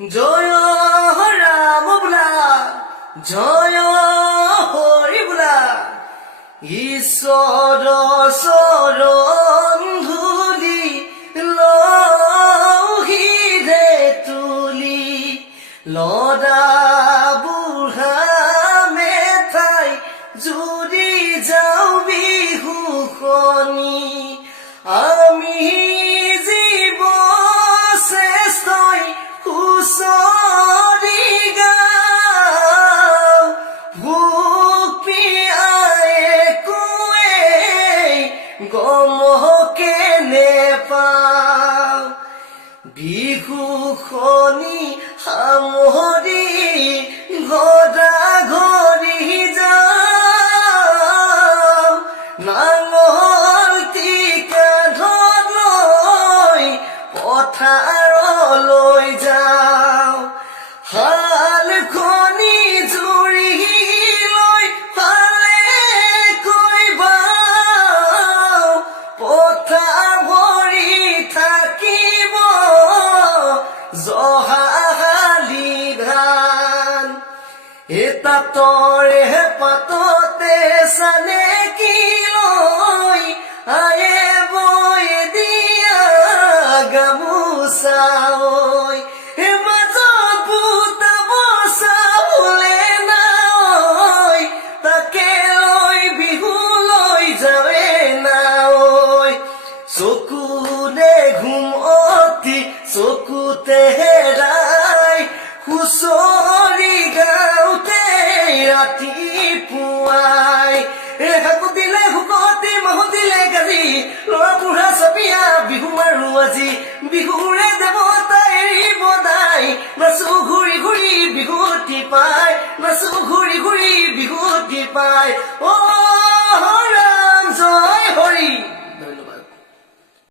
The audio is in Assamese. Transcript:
জয় ৰাম বোলা জয় হৰি বোলা ঈশ্বৰ চৰণ ধূলি লহিৰে তুলি লদা বুঢ়া মেঠাই জুৰি যাওঁ বিহুখনি আমি জীৱ শ্ৰেষ্ঠই হুঁচৰি গাওঁ ভক্তি আয়ে কোৱে গমকে নেপাওঁ বিহুখনি সামৰি ঘৰা ঘৰি যাওঁ নাঙল টিকাধলৈ পথাৰলৈ যাওঁ হালখনি জুৰি লৈ ফালেকৈ বাওঁ পথাৰ ভৰি থাকিব জহালি ধান তাতৰে পাততে চালে কি লৈ আয়ে বৈ দিয়া গামোচা ঐ মাজত বুটাব চাবলে নাই তাকে লৈ বিহুলৈ যাৱে নাই চকুলে ঘুম অতি চকুতে হেৰাই হুঁচৰি গাওঁতে ৰাতিপুৱাই শাকুতিলে শুকতি মাহুতিলে গাজি ল'ৰা বুঢ়া চপিয়া বিহু মাৰো আজি বিহুৰে দেৱতা এৰিব দাই নাচো ঘূৰি ঘূৰি বিহুতি পাই নাচো ঘূৰি ঘূৰি বিহুতি পাই অ